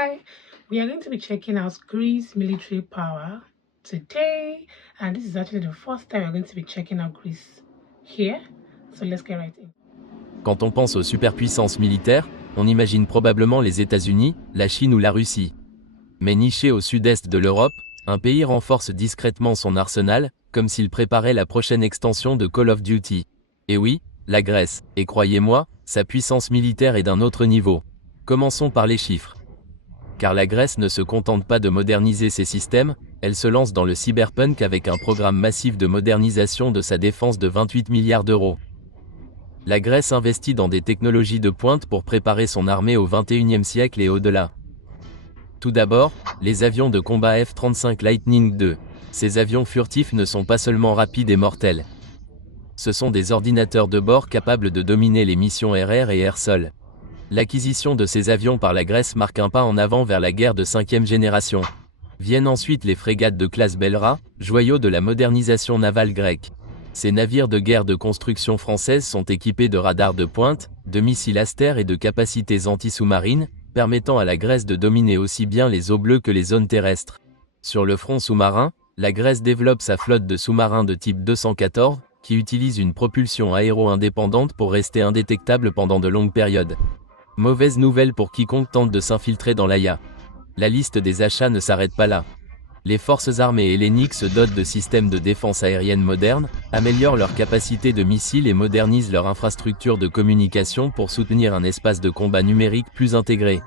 Hi, we are going to be checking out Greece military power today, and this is actually the first time we're going to be checking out Greece here. So let's get right in. Quand on pense aux superpuissances militaires, on imagine probablement les États-Unis, la Chine ou la Russie. Mais niché au sud-est de l'Europe, un pays renforce discrètement son arsenal, comme s'il préparait la prochaine extension de Call of Duty. Et oui, la Grèce, et croyez-moi, sa puissance militaire est d'un autre niveau. Commençons par les chiffres. Car la Grèce ne se contente pas de moderniser ses systèmes, elle se lance dans le cyberpunk avec un programme massif de modernisation de sa défense de 28 milliards d'euros. La Grèce investit dans des technologies de pointe pour préparer son armée au XXIe siècle et au-delà. Tout d'abord, les avions de combat F-35 Lightning II. Ces avions furtifs ne sont pas seulement rapides et mortels. Ce sont des ordinateurs de bord capables de dominer les missions air-air et air-sol. L'acquisition de ces avions par la Grèce marque un pas en avant vers la guerre de 5e génération. Viennent ensuite les frégates de classe Belra, joyau de la modernisation navale grecque. Ces navires de guerre de construction française sont équipés de radars de pointe, de missiles Aster et de capacités anti-sous-marines, permettant à la Grèce de dominer aussi bien les eaux bleues que les zones terrestres. Sur le front sous-marin, la Grèce développe sa flotte de sous-marins de type 214, qui utilisent une propulsion aéro-indépendante pour rester indétectable pendant de longues périodes. Mauvaise nouvelle pour quiconque tente de s'infiltrer dans l'AIA. La liste des achats ne s'arrête pas là. Les forces armées helléniques se dotent de systèmes de défense aérienne modernes, améliorent leur capacité de missiles et modernisent leur infrastructure de communication pour soutenir un espace de combat numérique plus intégré.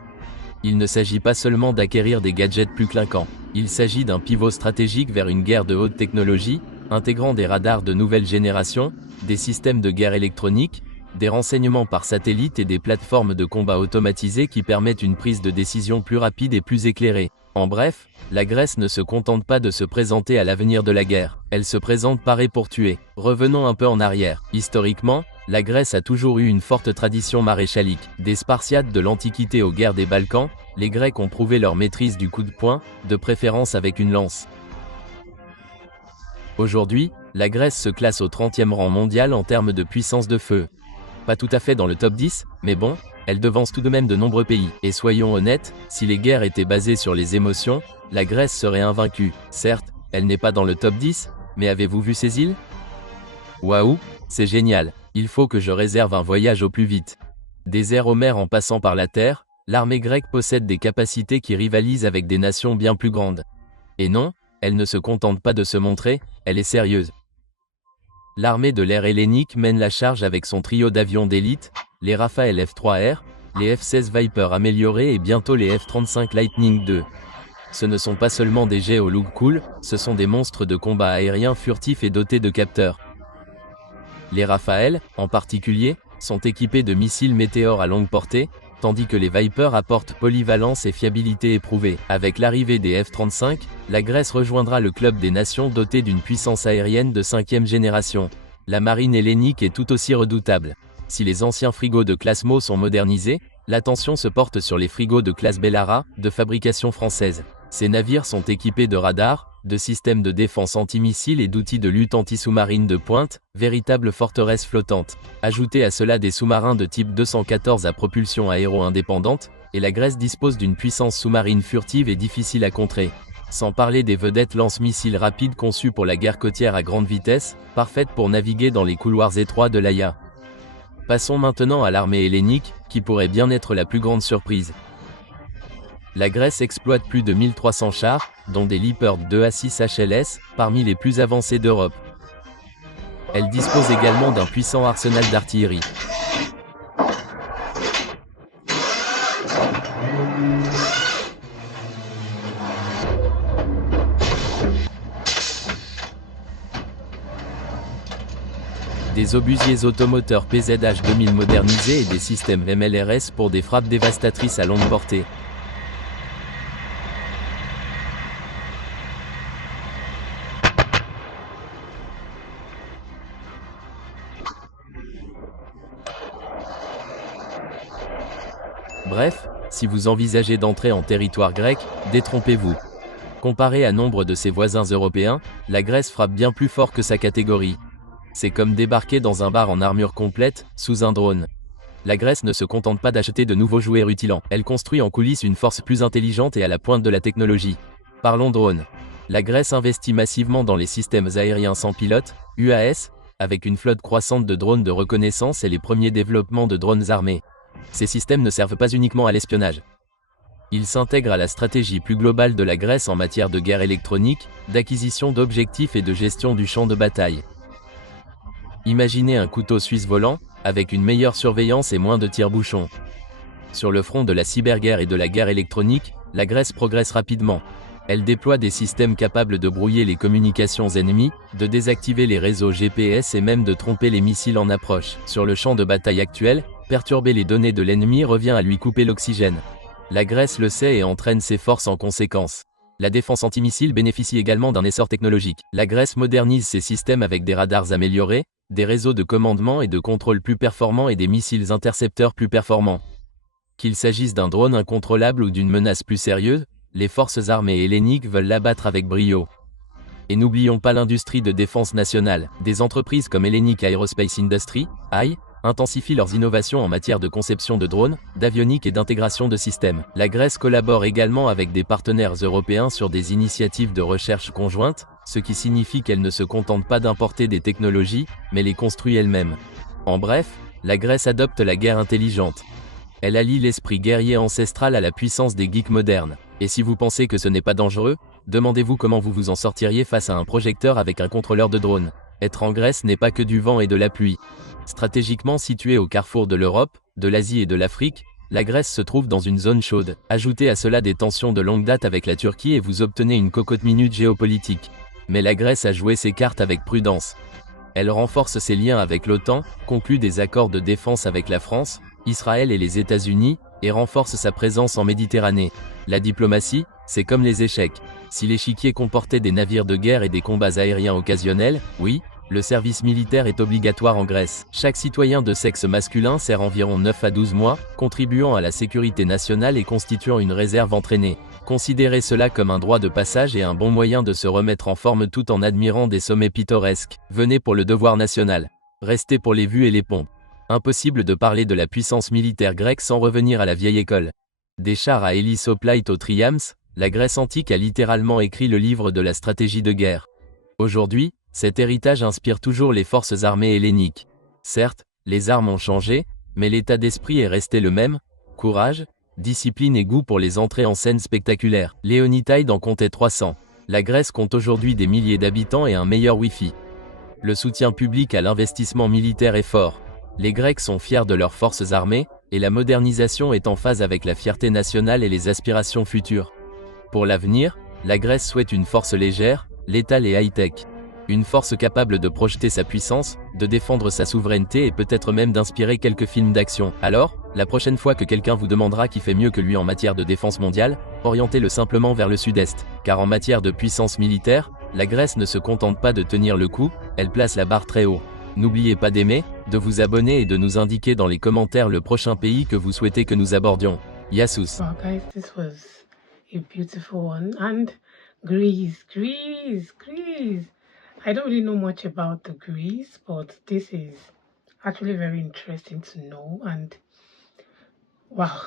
Il ne s'agit pas seulement d'acquérir des gadgets plus clinquants. Il s'agit d'un pivot stratégique vers une guerre de haute technologie, intégrant des radars de nouvelle génération, des systèmes de guerre électronique, des renseignements par satellite et des plateformes de combat automatisées qui permettent une prise de décision plus rapide et plus éclairée. En bref, la Grèce ne se contente pas de se présenter à l'avenir de la guerre, elle se présente parée pour tuer. Revenons un peu en arrière. Historiquement, la Grèce a toujours eu une forte tradition maréchalique. Des Spartiates de l'Antiquité aux guerres des Balkans, les Grecs ont prouvé leur maîtrise du coup de poing, de préférence avec une lance. Aujourd'hui, la Grèce se classe au 30e rang mondial en termes de puissance de feu. Pas tout à fait dans le top 10, mais bon, elle devance tout de même de nombreux pays. Et soyons honnêtes, si les guerres étaient basées sur les émotions, la Grèce serait invaincue. Certes, elle n'est pas dans le top 10, mais avez-vous vu ces îles? Waouh, c'est génial, il faut que je réserve un voyage au plus vite. Des airs aux mers en passant par la terre, l'armée grecque possède des capacités qui rivalisent avec des nations bien plus grandes. Et non, elle ne se contente pas de se montrer, elle est sérieuse. L'armée de l'air hellénique mène la charge avec son trio d'avions d'élite, les Rafale F-3R, les F-16 Viper améliorés et bientôt les F-35 Lightning II. Ce ne sont pas seulement des jets au look cool, ce sont des monstres de combat aérien furtifs et dotés de capteurs. Les Rafale, en particulier, sont équipés de missiles météores à longue portée, tandis que les Viper apportent polyvalence et fiabilité éprouvée. Avec l'arrivée des F-35, la Grèce rejoindra le club des nations dotées d'une puissance aérienne de 5e génération. La marine hellénique est tout aussi redoutable. Si les anciens frigos de classe Mo sont modernisés, l'attention se porte sur les frigos de classe Bellara, de fabrication française. Ces navires sont équipés de radars, de systèmes de défense antimissiles et d'outils de lutte anti-sous-marine de pointe, véritables forteresses flottantes. Ajoutez à cela des sous-marins de type 214 à propulsion aéro-indépendante, et la Grèce dispose d'une puissance sous-marine furtive et difficile à contrer. Sans parler des vedettes lance-missiles rapides conçues pour la guerre côtière à grande vitesse, parfaites pour naviguer dans les couloirs étroits de l'AIA. Passons maintenant à l'armée hellénique, qui pourrait bien être la plus grande surprise. La Grèce exploite plus de 1300 chars, dont des Leopard 2 à 6 HLS, parmi les plus avancés d'Europe. Elle dispose également d'un puissant arsenal d'artillerie. Des obusiers automoteurs PZH 2000 modernisés et des systèmes MLRS pour des frappes dévastatrices à longue portée. Bref, si vous envisagez d'entrer en territoire grec, détrompez-vous. Comparé à nombre de ses voisins européens, la Grèce frappe bien plus fort que sa catégorie. C'est comme débarquer dans un bar en armure complète, sous un drone. La Grèce ne se contente pas d'acheter de nouveaux jouets rutilants, elle construit en coulisses une force plus intelligente et à la pointe de la technologie. Parlons drones. La Grèce investit massivement dans les systèmes aériens sans pilote, UAS, avec une flotte croissante de drones de reconnaissance et les premiers développements de drones armés. Ces systèmes ne servent pas uniquement à l'espionnage. Ils s'intègrent à la stratégie plus globale de la Grèce en matière de guerre électronique, d'acquisition d'objectifs et de gestion du champ de bataille. Imaginez un couteau suisse volant, avec une meilleure surveillance et moins de tire-bouchons. Sur le front de la cyberguerre et de la guerre électronique, la Grèce progresse rapidement. Elle déploie des systèmes capables de brouiller les communications ennemies, de désactiver les réseaux GPS et même de tromper les missiles en approche. Sur le champ de bataille actuel, perturber les données de l'ennemi revient à lui couper l'oxygène. La Grèce le sait et entraîne ses forces en conséquence. La défense antimissile bénéficie également d'un essor technologique. La Grèce modernise ses systèmes avec des radars améliorés, des réseaux de commandement et de contrôle plus performants et des missiles intercepteurs plus performants. Qu'il s'agisse d'un drone incontrôlable ou d'une menace plus sérieuse, les forces armées helléniques veulent l'abattre avec brio. Et n'oublions pas l'industrie de défense nationale. Des entreprises comme Hellenic Aerospace Industry, AI, intensifient leurs innovations en matière de conception de drones, d'avionique et d'intégration de systèmes. La Grèce collabore également avec des partenaires européens sur des initiatives de recherche conjointes, ce qui signifie qu'elle ne se contente pas d'importer des technologies, mais les construit elle-même. En bref, la Grèce adopte la guerre intelligente. Elle allie l'esprit guerrier ancestral à la puissance des geeks modernes. Et si vous pensez que ce n'est pas dangereux, demandez-vous comment vous vous en sortiriez face à un projecteur avec un contrôleur de drone. Être en Grèce n'est pas que du vent et de la pluie. Stratégiquement située au carrefour de l'Europe, de l'Asie et de l'Afrique, la Grèce se trouve dans une zone chaude. Ajoutez à cela des tensions de longue date avec la Turquie et vous obtenez une cocotte minute géopolitique. Mais la Grèce a joué ses cartes avec prudence. Elle renforce ses liens avec l'OTAN, conclut des accords de défense avec la France, Israël et les États-Unis, et renforce sa présence en Méditerranée. La diplomatie, c'est comme les échecs. Si l'échiquier comportait des navires de guerre et des combats aériens occasionnels, oui, le service militaire est obligatoire en Grèce. Chaque citoyen de sexe masculin sert environ 9 à 12 mois, contribuant à la sécurité nationale et constituant une réserve entraînée. Considérez cela comme un droit de passage et un bon moyen de se remettre en forme tout en admirant des sommets pittoresques. Venez pour le devoir national. Restez pour les vues et les pompes. Impossible de parler de la puissance militaire grecque sans revenir à la vieille école. Des chars à hélice hoplite au Triams, la Grèce antique a littéralement écrit le livre de la stratégie de guerre. Aujourd'hui, cet héritage inspire toujours les forces armées helléniques. Certes, les armes ont changé, mais l'état d'esprit est resté le même, courage, discipline et goût pour les entrées en scène spectaculaires. Léonitaïde en comptait 300. La Grèce compte aujourd'hui des milliers d'habitants et un meilleur Wi-Fi. Le soutien public à l'investissement militaire est fort. Les Grecs sont fiers de leurs forces armées, et la modernisation est en phase avec la fierté nationale et les aspirations futures. Pour l'avenir, la Grèce souhaite une force légère, létale et high-tech. Une force capable de projeter sa puissance, de défendre sa souveraineté et peut-être même d'inspirer quelques films d'action. Alors, la prochaine fois que quelqu'un vous demandera qui fait mieux que lui en matière de défense mondiale, orientez-le simplement vers le sud-est. Car en matière de puissance militaire, la Grèce ne se contente pas de tenir le coup, elle place la barre très haut. N'oubliez pas d'aimer, de vous abonner et de nous indiquer dans les commentaires le prochain pays que vous souhaitez que nous abordions. Yassous. Well, guys, this was a beautiful one. And Greece. I don't really know much about the Greece, but this is actually very interesting to know. And wow.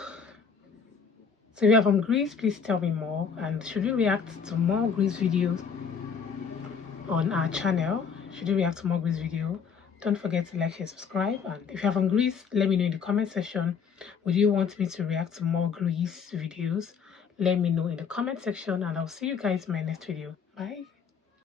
So if you are from Greece, please tell me more. And should we react to more Greece videos on our channel? Don't forget to like, share, subscribe. And if you're from Greece, let me know in the comment section. Would you want me to react to more Greece videos? Let me know in the comment section, and I'll see you guys in my next video. Bye.